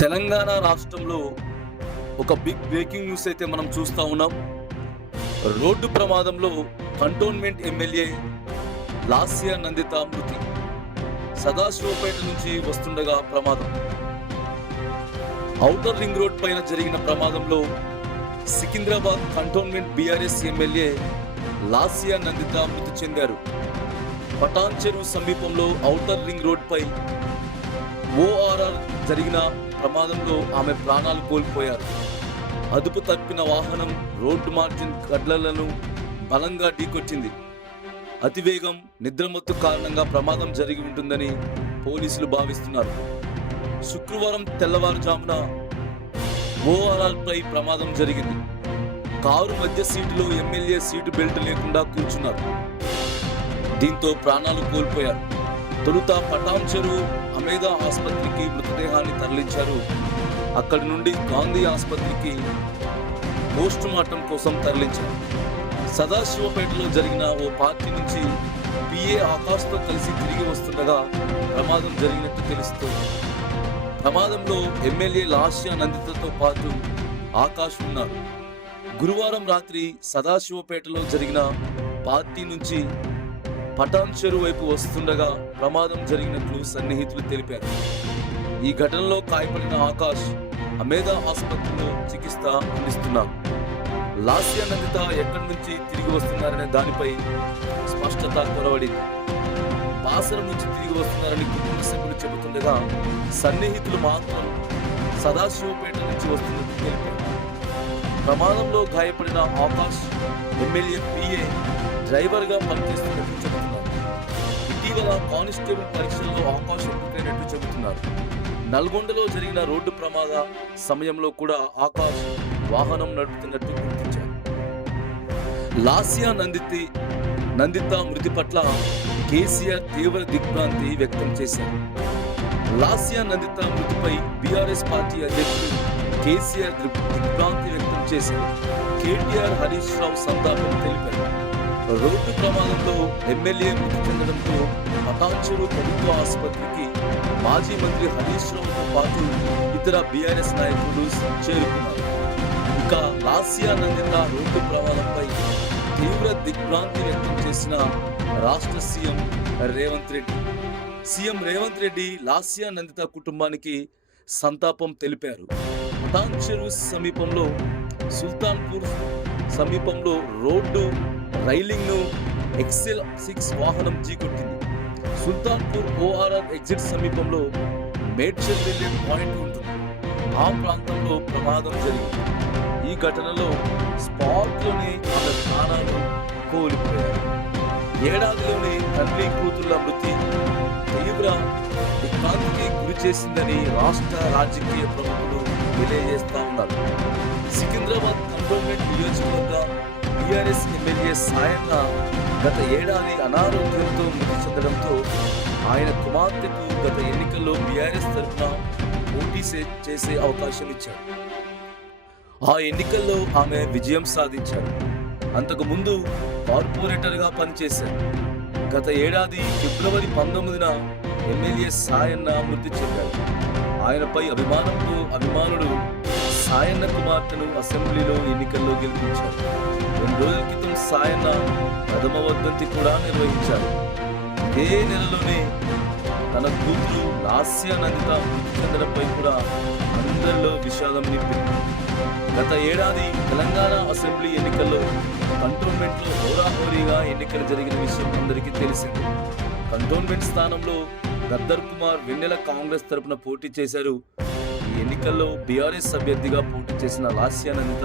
తెలంగాణ రాష్ట్రంలో ఒక big breaking news అయితే మనం చూస్తా ఉన్నాం. రోడ్డు ప్రమాదంలో కంటోన్మెంట్ ఎమ్మెల్యే లాస్యా నందిత మృతి. సదాశివపేట నుంచి వస్తుండగా ప్రమాదం. ఔటర్ రింగ్ రోడ్ పైన జరిగిన ప్రమాదంలో Secunderabad cantonment BRS MLA Lasya Nanditha మృతి చెందారు. పటాన్ చెరువు సమీపంలో ఔటర్ రింగ్ రోడ్ పై ఓఆర్ఆర్ జరిగిన ప్రమాదంలో ఆమె ప్రాణాలు కోల్పోయారు. అదుపు తప్పిన వాహనం రోడ్డు మార్జిన్ గడ్లలను బలంగా ఢీకొచ్చింది. అతివేగం నిద్రమత్తు కారణంగా ప్రమాదం జరిగి ఉంటుందని పోలీసులు భావిస్తున్నారు. శుక్రవారం తెల్లవారుజామున ఓఆర్ఆర్పై ప్రమాదం జరిగింది. కారు మధ్య సీటులో ఎమ్మెల్యే సీటు బెల్ట్ లేకుండా కూర్చున్నారు. దీంతో ప్రాణాలు కోల్పోయారు. తొలుత పటాం చెరువు అమేదా ఆసుపత్రికి మృతదేహాన్ని తరలించారు. అక్కడి నుండి గాంధీ ఆసుపత్రికి పోస్ట్ మార్టం కోసం తరలించారు. సదాశివపేటలో జరిగిన ఓ పార్టీ నుంచి పిఏ ఆకాష్తో కలిసి తిరిగి వస్తుండగా ప్రమాదం జరిగినట్టు తెలుస్తోంది. ప్రమాదంలో ఎమ్మెల్యే లాస్య నందితతో పాటు ఆకాష్ ఉన్నారు. గురువారం రాత్రి సదాశివపేటలో జరిగిన పార్టీ నుంచి పటాన్ చెరువు వైపు వస్తుండగా ప్రమాదం జరిగినట్లు సన్నిహితులు తెలిపారు. ఈ ఘటనలో గాయపడిన ఆకాష్ అమేదా ఆసుపత్రిలో చికిత్స అందిస్తున్నారు. లాస్య నదిత ఎక్కడి నుంచి తిరిగి వస్తున్నారనే దానిపై స్పష్టత కొరవడింది బాసర నుంచి తిరిగి వస్తున్నారని కుటుంబ సభ్యులు చెబుతుండగా సన్నిహితులు మాత్రం సదాశివపేట నుంచి వస్తున్నట్లు తెలిపారు. ప్రమాదంలో గాయపడిన ఆకాష్ ఎమ్మెల్యే పిఏ డ్రైవర్గా పనిచేస్తున్నట్టు చెబుతున్నారు. ఇటీవల కానిస్టేబుల్ పరీక్షల్లో ఆకాశం పుట్టినట్టు చెబుతున్నారు. నల్గొండలో జరిగిన రోడ్డు ప్రమాద సమయంలో కూడా ఆకాష్ వాహనం నడుపుతున్నట్టు గుర్తించారు. లాసియా నందితి నందిత మృతి పట్ల కేసీఆర్ తీవ్ర దిగ్భ్రాంతి వ్యక్తం చేశారు. లాసియా నందిత మృతిపై బీఆర్ఎస్ పార్టీ అధ్యక్షుడు కేసీఆర్ దిగ్భ్రాంతి వ్యక్తం చేశారు. కేటీఆర్ హరీష్ రావు సంతాపం తెలిపారు. రోడ్డు ప్రమాదంలో ఎమ్మెల్యే మృతి చెందడంతో పటాన్చెరు ప్రభుత్వ ఆసుపత్రికి మాజీ మంత్రి హరీష్ రావుతో పాటు ఇతర బీఆర్ఎస్ నాయకులు చేరుకున్నారు. ఇక లాసియా నందిత రోడ్డు ప్రమాదంపై తీవ్ర దిగ్భ్రాంతి వ్యక్తం చేసిన రాష్ట్ర సీఎం రేవంత్ రెడ్డి. సీఎం రేవంత్ రెడ్డి లాసియా నందిత కుటుంబానికి సంతాపం తెలిపారు. పటాన్ సమీపంలో సుల్తాన్పూర్ సమీపంలో రోడ్డు రైలింగ్ను ఎక్సెల్ సిక్స్ వాహనం జీకొట్టింది సుల్తాన్పూర్ ఓఆర్ఆర్ ఎగ్జిట్ సమీపంలో మేడ్చల్ వెళ్ళే పాయింట్ ఉంటుంది. ఆ ప్రాంతంలో ప్రమాదం జరిగింది. ఈ ఘటనలో స్పాట్లోనే ఆమె ప్రాణాలు కోల్పోయారు ఏడాదిలోనే తల్లి కూతుళ్ళ మృతి తీవ్ర దిగ్భ్రాంతికి గురి చేసిందని రాష్ట్ర రాజకీయ ప్రముఖులు తెలియజేస్తా ఉన్నారు. సికింద్రాబాద్ కంటోన్మెంట్ నియోజకవర్గ బీఆర్ఎస్ ఎమ్మెల్యే సాయన్న గత ఏడాది అనారోగ్యంతో మృతి చెందడంతో ఆయన కుమార్తెకు గత ఎన్నికల్లో బీఆర్ఎస్ తరఫున పోటీ చేసే అవకాశం ఇచ్చారు. ఆ ఎన్నికల్లో ఆమె విజయం సాధించారు. అంతకు ముందు కార్పొరేటర్గా పనిచేశారు. గత ఏడాది ఫిబ్రవరి పంతొమ్మిదిన ఎమ్మెల్యే సాయన్న మృతి చెందారు. ఆయనపై అభిమానంతో అభిమానులు సాయన్న కుమార్తెను అసెంబ్లీలో ఎన్నికల్లో గెలిపించారు. రెండు రోజుల క్రితం సాయన్న ప్రథమ వర్ధంతి కూడా నిర్వహించారు. ఇదే నెలలోనే తన కూతురు లాస్య నందిత మృతి చెందడంపై కూడా అందరిలో విషాదం నింపింది. గత ఏడాది తెలంగాణ అసెంబ్లీ ఎన్నికల్లో కంటోన్మెంట్లో హోరాహోరీగా ఎన్నికలు జరిగిన విషయం అందరికీ తెలిసింది. కంటోన్మెంట్ స్థానంలో గద్దర్ కుమార్ వెన్నెల కాంగ్రెస్ తరపున పోటీ చేశారు ఎన్నికల్లో బీఆర్ఎస్ అభ్యర్థిగా పోటీ చేసిన లాస్య నందిత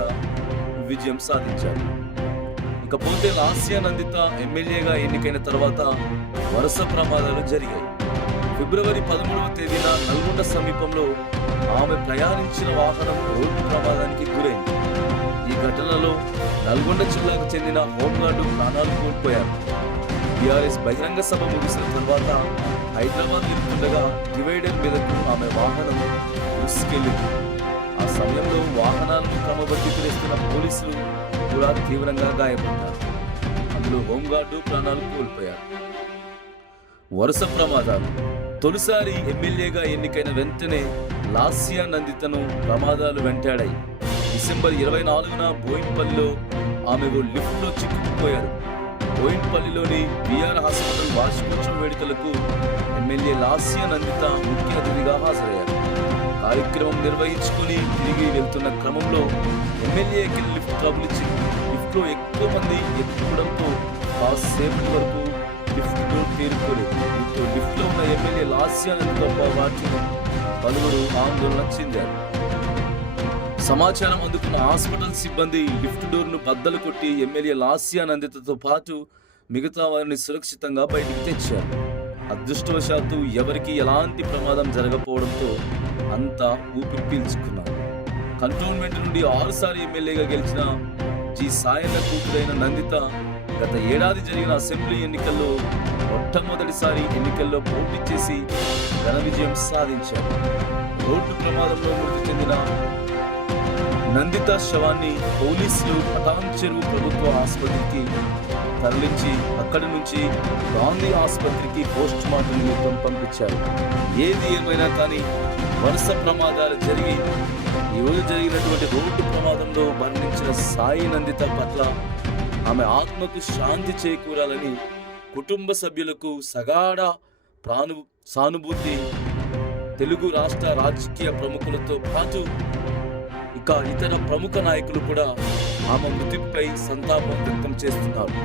విజయం సాధించారు ఇకపోతే లాస్యా నందిత ఎమ్మెల్యేగా ఎన్నికైన తర్వాత వరుస ప్రమాదాలు జరిగాయి. ఫిబ్రవరి పదమూడవ తేదీన నల్గొండ సమీపంలో ఆమె ప్రయాణించిన వాహనం రోడ్డు ప్రమాదానికి గురైంది. ఈ ఘటనలో నల్గొండ జిల్లాకు చెందిన హోంగార్డు ప్రాణాలు కోల్పోయారు. బీఆర్ఎస్ బహిరంగ సభ ముగిసిన తర్వాత హైదరాబాద్ వెళ్తుండగా డివైడర్ మీదకు ఆమె వాహనం దూసుకెళ్ళింది ఆ సమయంలో వాహనాలను క్రమబద్ధీకరిస్తున్న పోలీసులు కూడా తీవ్రంగా గాయపడ్డారు. అందులో హోంగార్డు ప్రాణాలు కోల్పోయారు. వరుస ప్రమాదాలు. తొలిసారి ఎమ్మెల్యేగా ఎన్నికైన వెంటనే లాస్యా నందితను ప్రమాదాలు వెంటాడాయి. డిసెంబర్ ఇరవై నాలుగున బోయిన్పల్లిలో ఆమె ఓ లిఫ్ట్లో చిక్కుకుపోయారు. బోయిన్పల్లిలోని బీఆర్ హాస్పిటల్ వార్షికోత్సవ వేడుకలకు ఎమ్మెల్యే లాస్యా నందిత ముఖ్య అతిథిగా హాజరయ్యారు. కార్యక్రమం నిర్వహించుకుని తిరిగి వెళ్తున్న క్రమంలో ఎమ్మెల్యేకి లిఫ్ట్ ట్రబుల్ ఇచ్చింది లిఫ్ట్లో ఎక్కువ మంది ఎక్కువడంతో కాసేపు వరకు లిఫ్ట్ డోర్ తేరుకోలేదు దీంతో లిఫ్ట్లో ఉన్న ఎమ్మెల్యే లాస్యాన్ని గొప్ప పాటు పలువురు ఆందోళన చెందారు. సమాచారం అందుకున్న హాస్పిటల్ సిబ్బంది లిఫ్ట్ డోర్ను బద్దలు కొట్టి ఎమ్మెల్యే లాస్యా నందితతో పాటు మిగతా వారిని సురక్షితంగా బయటికి తెచ్చారు. అదృష్టవశాత్తు ఎవరికి ఎలాంటి ప్రమాదం జరగకపోవడంతో అంతా ఊపిరి పీల్చుకున్నారు కంటోన్మెంట్ నుండి ఆరుసారి ఎమ్మెల్యేగా గెలిచిన జి సాయన్న కూతురైన నందిత గత ఏడాది జరిగిన అసెంబ్లీ ఎన్నికల్లో మొట్టమొదటిసారి ఎన్నికల్లో పోటీ చేసి ఘన విజయం సాధించారు. రోడ్డు ప్రమాదంలో మృతి చెందిన నందిత శవాన్ని పోలీసులు పటాన్ చెరువు ప్రభుత్వ ఆసుపత్రికి తరలించి అక్కడి నుంచి గాంధీ ఆసుపత్రికి పోస్ట్ మార్టం నిమిత్తం పంపించారు. ఏది ఏమైనా కానీ వరుస ప్రమాదాలు జరిగి ఈరోజు జరిగినటువంటి రోడ్డు ప్రమాదంలో మరణించిన సాయి నందిత పట్ల ఆమె ఆత్మకు శాంతి చేకూరాలని కుటుంబ సభ్యులకు సగాఢ ప్రాను సానుభూతి తెలుగు రాష్ట్ర రాజకీయ ప్రముఖులతో పాటు ఇక ఇతర ప్రముఖ నాయకులు కూడా ఆమె మృతిపై సంతాపం వ్యక్తం చేస్తున్నారు.